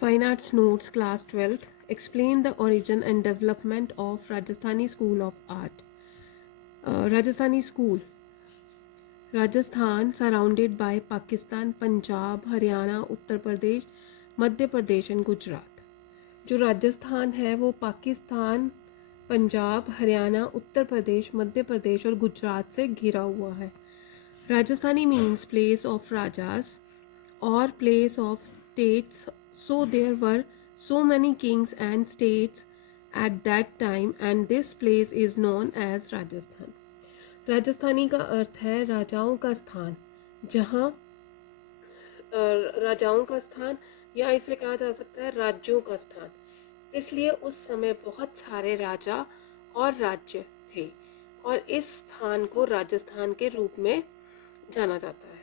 Fine Arts Notes, Class 12th. Explain the origin and development of Rajasthani School of Art. Rajasthani School. Rajasthan, surrounded by Pakistan, Punjab, Haryana, Uttar Pradesh, Madhya Pradesh and Gujarat. जो राजस्थान है वो पाकिस्तान, पंजाब, हरियाणा, उत्तर प्रदेश, मध्य प्रदेश और गुजरात से घिरा हुआ है. Rajasthani means place of rajas or place of states, so there were so many kings and states at that time and this place is known as Rajasthan. Rajasthani का अर्थ है राजाओं का स्थान, जहाँ राजाओं का स्थान या इसे कहा जा सकता है राज्यों का स्थान. इसलिए उस समय बहुत सारे राजा और राज्य थे और इस स्थान को राजस्थान के रूप में जाना जाता है.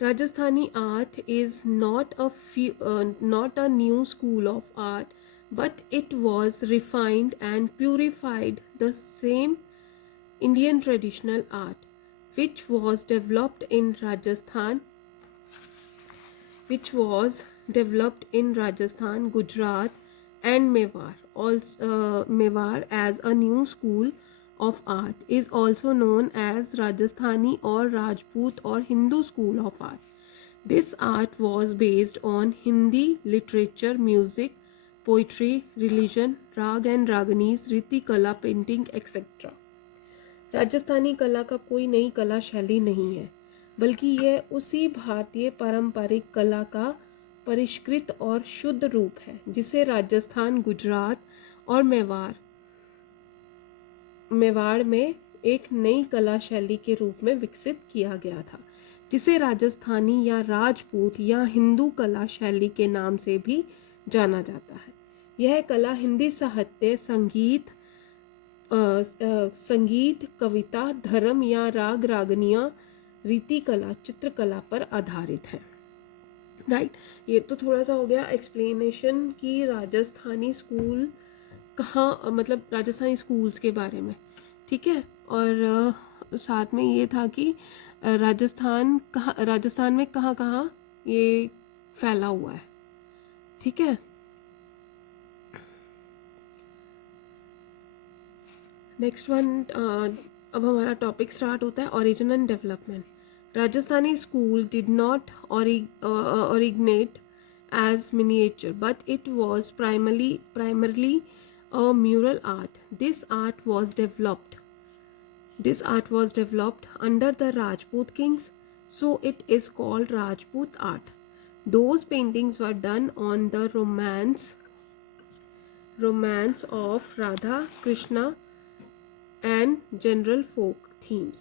Rajasthani art is not a new school of art, but it was refined and purified the same Indian traditional art, which was developed in Rajasthan, Gujarat, and Mewar. Also, Mewar as a new school of art is also known as Rajasthani or Rajput or Hindu school of art. This art was based on Hindi literature, music, poetry, religion, rag and raganis, riti kala, painting, etc. Rajasthani कला का कोई नई कला शैली नहीं है, बल्कि यह उसी भारतीय पारंपरिक कला का परिष्कृत और शुद्ध रूप है जिसे राजस्थान, गुजरात और मेवाड़ में एक नई कला शैली के रूप में विकसित किया गया था, जिसे राजस्थानी या राजपूत या हिंदू कला शैली के नाम से भी जाना जाता है. यह कला हिंदी साहित्य, संगीत, कविता, धर्म या राग रागनियाँ, रीति कला, चित्रकला पर आधारित है. राइट, ये तो थोड़ा सा हो गया एक्सप्लेनेशन कि राजस्थानी स्कूल कहाँ, मतलब राजस्थानी स्कूल्स के बारे में. ठीक है, और साथ में ये था कि राजस्थान में कहाँ कहाँ ये फैला हुआ है. ठीक है, नेक्स्ट वन. अब हमारा टॉपिक स्टार्ट होता है origin and development. Rajasthani school did not originate as miniature, but it was primarily a mural art. This art was developed under the Rajput kings, so it is called Rajput art. Those paintings were done on the romance of Radha, Krishna and general folk themes.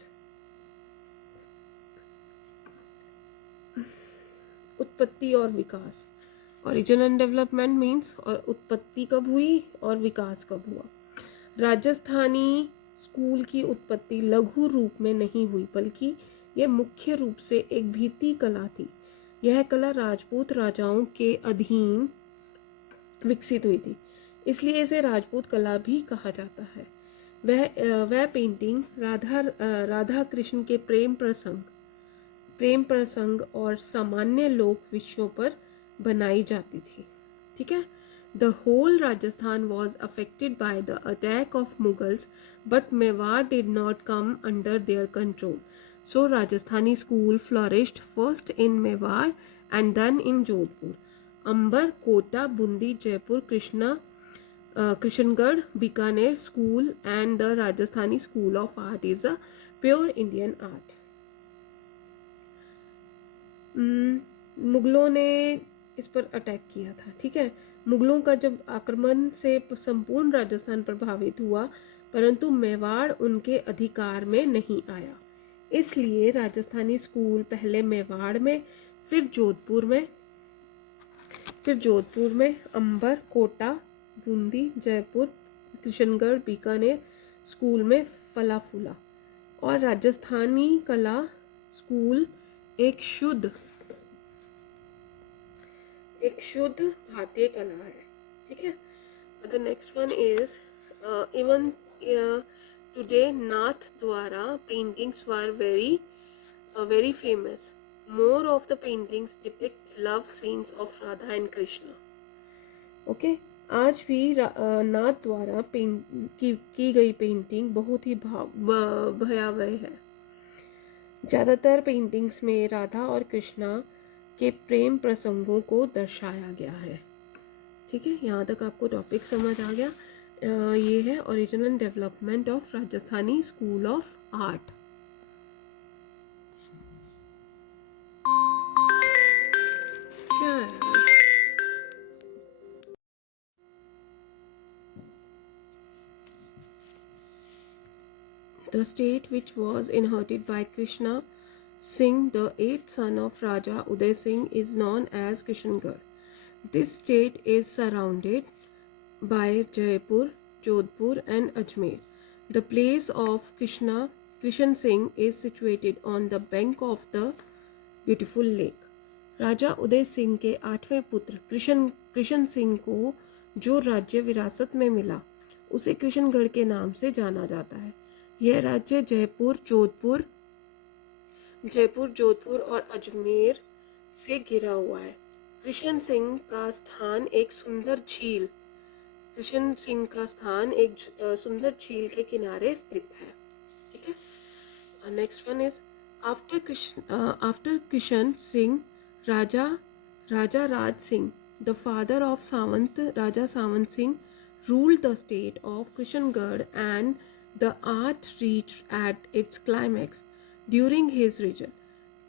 उत्पत्ति और विकास. Origin and development means और उत्पत्ति कब हुई और विकास कब हुआ. Rajasthani school की उत्पत्ति लघु रूप में नहीं हुई, बल्कि यह मुख्य रूप से एक भित्ति कला थी. यह कला राजपूत राजाओं के अधीन विकसित हुई थी, इसलिए इसे राजपूत कला भी कहा जाता है. वह पेंटिंग राधा कृष्ण के प्रेम प्रसंग और सामान्य लोक विषयों पर बनाई जाती थी. ठीक है. The whole Rajasthan was affected by the attack of Mughals, but Mewar did not come under their control. So Rajasthani school flourished first in Mewar and then in Jodhpur, Amber, Kota, Bundi, Jaipur, Krishnagढ़, Bikaner school and the Rajasthani school of art is a pure Indian art. मुगलों ने इस पर attack किया था. ठीक है, मुगलों का जब आक्रमण से संपूर्ण राजस्थान प्रभावित हुआ, परंतु मेवाड़ उनके अधिकार में नहीं आया. इसलिए राजस्थानी स्कूल पहले मेवाड़ में, फिर जोधपुर में, अंबर, कोटा, बूंदी, जयपुर, कृष्णगढ़, बीकानेर स्कूल में फला फूला. और राजस्थानी कला स्कूल एक शुद्ध भारतीय कला है. ठीक है. The next one is even today Nathdwara paintings were very famous. More of the paintings depict love scenes of Radha and Krishna. Okay आज भी नाथ द्वारा की गई पेंटिंग बहुत ही भयावह है। ज़्यादातर पेंटिंग्स में राधा और कृष्णा के प्रेम प्रसंगों को दर्शाया गया है। ठीक है, यहाँ तक आपको टॉपिक समझ आ गया। ये है original development of Rajasthani school of art. क्या है? The state which was inherited by Krishna Singh, the eighth son of Raja Uday Singh, is known as Kishangarh. This state is surrounded by Jaipur, Jodhpur and Ajmer. The place of Krishan Singh is situated on the bank of the beautiful lake. राजा उदय सिंह के आठवें पुत्र कृष्ण सिंह को जो राज्य विरासत में मिला उसे कृष्णगढ़ के नाम से जाना जाता है। यह राज्य जयपुर, जोधपुर और अजमेर से घिरा हुआ है। कृष्ण सिंह का स्थान एक सुंदर झील के किनारे स्थित है। ठीक है, next one is after Krishna Singh Raja Raj Singh, the father of Raja Sawant Singh, ruled the state of Krishngarh, and the art reached at its climax during his reign.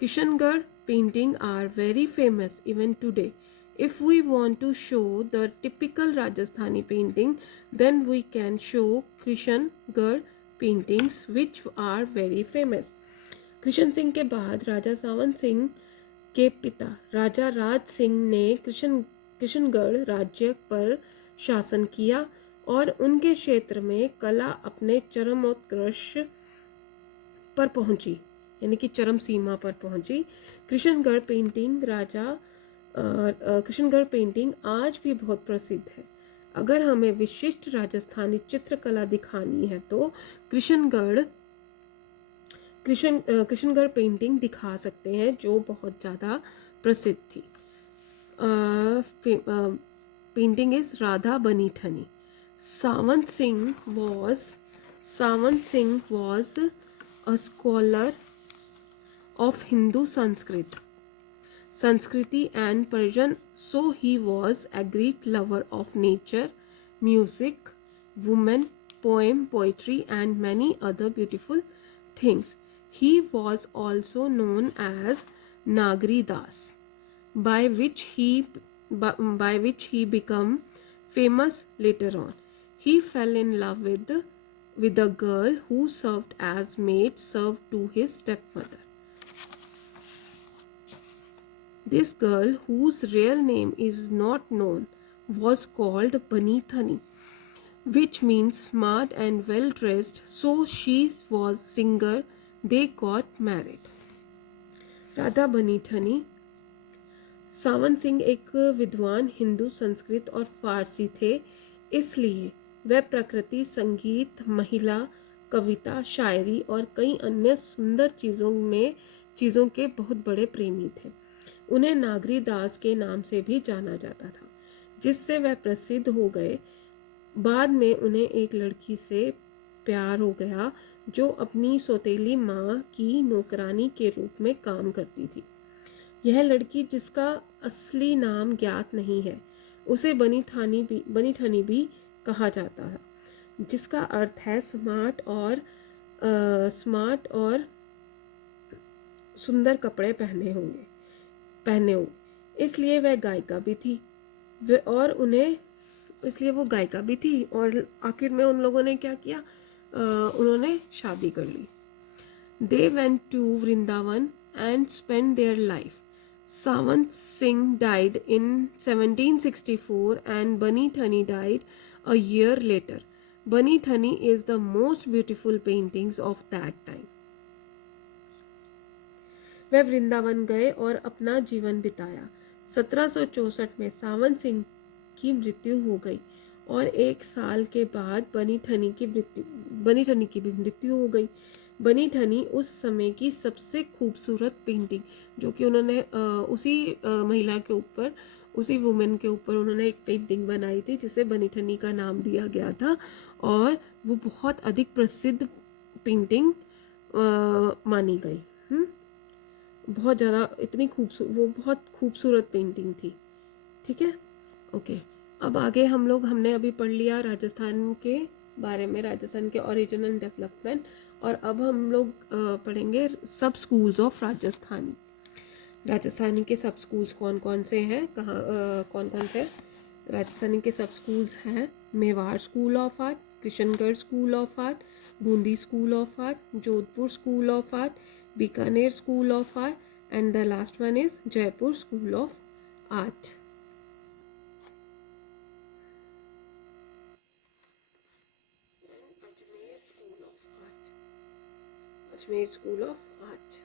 Krishngarh paintings are very famous even today. If we want to show the typical Rajasthani painting, then we can show Krishngarh paintings which are very famous. Krishna Singh के बाद राजा सावंत सिंह के पिता राजा राज सिंह ने कृष्णगढ़ राज्य पर शासन किया और उनके क्षेत्र में कला अपने चरमोत्कर्ष पर पहुंची, यानी कि चरम सीमा पर पहुंची। कृष्णगढ़ पेंटिंग आज भी बहुत प्रसिद्ध है। अगर हमें विशिष्ट राजस्थानी चित्रकला दिखानी है तो कृष्णगढ़ पेंटिंग दिखा सकते हैं जो बहुत ज़्यादा प्रसिद्ध थी। पेंटिंग इज राधा बनी ठनी। Savant Singh was a scholar of Hindu Sanskriti and Persian, so he was a great lover of nature, music, women, poetry and many other beautiful things. He was also known as Nagari Das, by which he became famous later on. He fell in love with a girl who served as maid to his stepmother. This girl, whose real name is not known, was called Bani Thani, which means smart and well dressed. So she was singer. They got married. Radha बनी ठनी। सावंत सिंह एक विद्वान हिंदू, संस्कृत और फारसी थे, इसलिए वह प्रकृति, संगीत, महिला, कविता, शायरी और कई अन्य सुंदर चीज़ों के बहुत बड़े प्रेमी थे। उन्हें नागरी दास के नाम से भी जाना जाता था, जिससे वह प्रसिद्ध हो गए। बाद में उन्हें एक लड़की से प्यार हो गया जो अपनी सौतेली माँ की नौकरानी के रूप में काम करती थी। यह लड़की, जिसका असली नाम ज्ञात नहीं है, उसे बनी ठनी भी कहा जाता है, जिसका अर्थ है स्मार्ट और सुंदर कपड़े पहने हुए। इसलिए वह गायिका भी थी और आखिर में उन लोगों ने क्या किया, उन्होंने शादी कर ली। They went to Vrindavan and spent their life. Savant Singh died in 1764 and Bani Thani died a year later. Bani Thani is the most beautiful paintings of that time. वह वृंदावन गए और अपना जीवन बिताया। 1764 में सावंत सिंह की मृत्यु हो गई और एक साल के बाद बनी ठनी की भी मृत्यु हो गई। बनी ठनी उस समय की सबसे खूबसूरत पेंटिंग, जो कि उन्होंने उसी महिला के ऊपर, उसी वुमेन के ऊपर उन्होंने एक पेंटिंग बनाई थी जिसे बनी ठनी का नाम दिया गया था। और वो बहुत अधिक प्रसिद्ध पेंटिंग मानी गई। बहुत ज़्यादा इतनी खूबसूरत, वो बहुत खूबसूरत पेंटिंग थी। ठीक है, ओके। अब आगे हमने अभी पढ़ लिया राजस्थान के बारे में, राजस्थान के ओरिजिन एंड डेवलपमेंट। और अब हम लोग पढ़ेंगे सब स्कूल्स ऑफ राजस्थानी। राजस्थानी के सब स्कूल्स कौन कौन से हैं, कौन कौन से राजस्थानी के सब स्कूल्स हैं? Mewar school of art, Kishangarh school of art, Bundi school of art, Jodhpur school of art, Bikaner school of art, and the last one is Jaipur school of art. Ajmer school of art, Ajmer school of art.